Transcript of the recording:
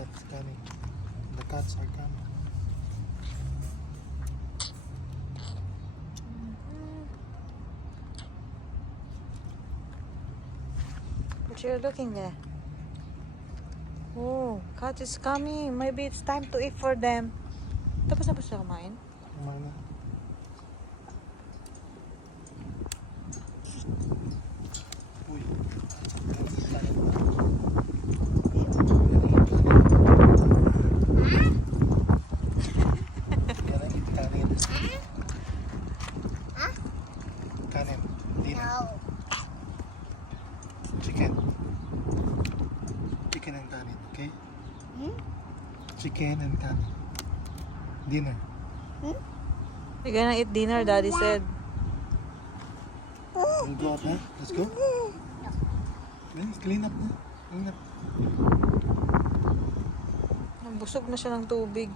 cats coming. The cats are coming. What you're looking there? Oh, cat is coming. Maybe it's time to eat for them. Tapos na ba sila kumain? Kumain na. Uy. Kanin. Dinner. Chicken. Chicken and kanin, okay? Chicken and kanin. Dinner. You're gonna eat dinner, Daddy said. We'll go out now. Let's go. Let's clean up na. Clean up. Busog na siya ng tubig.